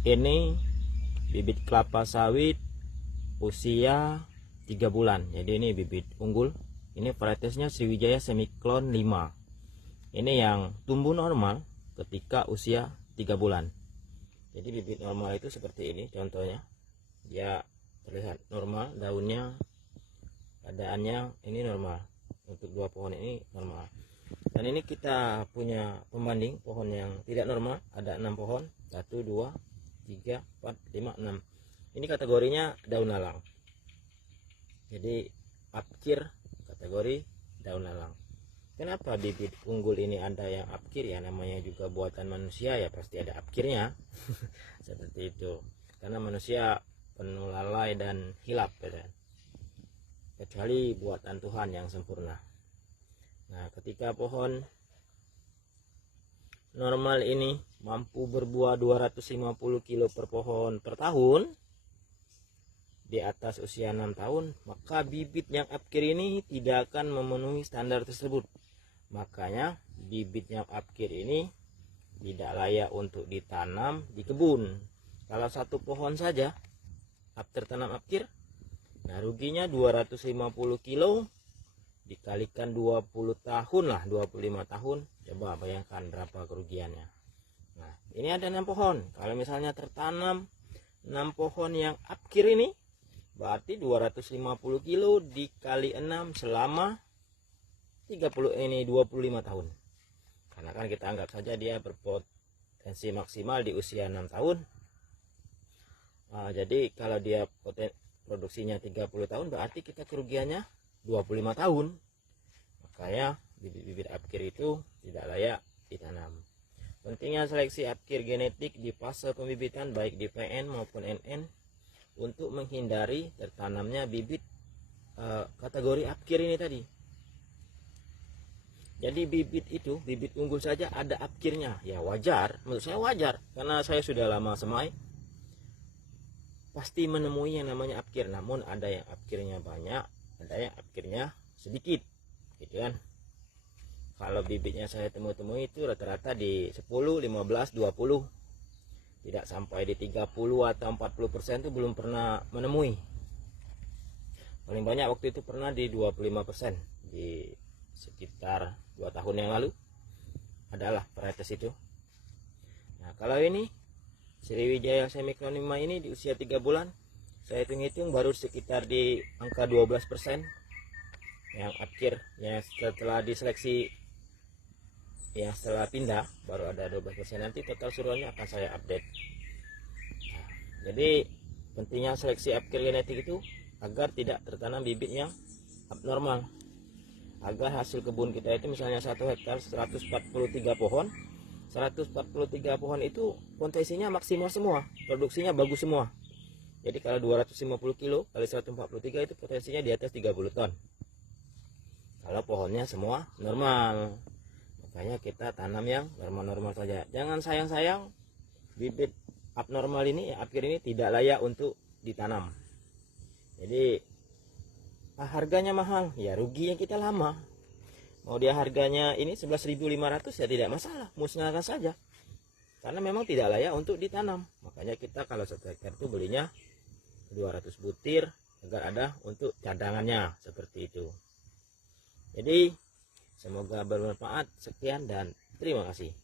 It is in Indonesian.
Ini bibit kelapa sawit usia 3 bulan. Jadi ini bibit unggul. Ini varietasnya Sriwijaya Semiklon 5. Ini yang tumbuh normal ketika usia 3 bulan. Jadi bibit normal itu seperti ini contohnya. Dia terlihat normal, daunnya, keadaannya ini normal. Untuk dua pohon ini normal. Dan ini kita punya pembanding pohon yang tidak normal. Ada 6 pohon. 1, 2, 3, 4, 5, 6. Ini kategorinya daun lalang. Jadi apkir kategori daun lalang. Kenapa bibit unggul ini ada yang apkir ya? Namanya juga buatan manusia ya, pasti ada apkirnya. Seperti itu. Karena manusia penuh lalai dan hilap ya. Kecuali buatan Tuhan yang sempurna. Nah, ketika pohon normal ini mampu berbuah 250 kilo per pohon per tahun di atas usia 6 tahun, maka bibit yang apkir ini tidak akan memenuhi standar tersebut. Makanya bibit yang apkir ini tidak layak untuk ditanam di kebun. Kalau satu pohon saja tertanam apkir, nah ruginya 250 kilo dikalikan 20 tahun lah, 25 tahun, coba bayangkan berapa kerugiannya. Nah, ini ada 6 pohon. Kalau misalnya tertanam 6 pohon yang apkir ini, berarti 250 kilo dikali 6 selama 25 tahun. Karena kan kita anggap saja dia berpotensi maksimal di usia 6 tahun. Jadi kalau dia produksinya 30 tahun, berarti kita kerugiannya 25 tahun. Makanya bibit-bibit apkir itu tidak layak ditanam. Pentingnya seleksi apkir genetik di fase pembibitan baik di PN maupun NN untuk menghindari tertanamnya bibit kategori apkir ini tadi. Jadi bibit itu, bibit unggul saja ada apkirnya, ya wajar, menurut saya wajar, karena saya sudah lama semai, pasti menemui yang namanya apkir. Namun ada yang apkirnya banyak, ada yang apkirnya sedikit, gitu kan. Kalau bibitnya saya temui itu rata-rata di 10, 15, 20, tidak sampai di 30 atau 40% itu belum pernah menemui. Paling banyak waktu itu pernah di 25%, di sekitar 2 tahun yang lalu adalah varietas itu. Nah, kalau ini Sriwijaya Semiklon 5 ini di usia 3 bulan, saya hitung-hitung baru sekitar di angka 12% yang apkir ya. Setelah diseleksi ya, setelah pindah baru ada 12%. Nanti total suruhannya akan saya update. Nah, jadi pentingnya seleksi apkir genetik itu agar tidak tertanam bibit yang abnormal, agar hasil kebun kita itu misalnya 1 hektar 143 pohon, 143 pohon itu potensinya maksimal semua, produksinya bagus semua. Jadi kalau 250 kilo kali 143 itu potensinya di atas 30 ton. Kalau pohonnya semua normal. Makanya kita tanam yang normal-normal saja. Jangan sayang-sayang bibit abnormal ini, apkir ini tidak layak untuk ditanam. Jadi harganya mahal, ya ruginya kita lama. Mau dia harganya ini 11.500 ya tidak masalah, musnahkan saja. Karena memang tidak layak untuk ditanam. Makanya kita kalau 1 hektar itu belinya 200 butir agar ada untuk cadangannya, seperti itu. Jadi semoga bermanfaat. Sekian dan terima kasih.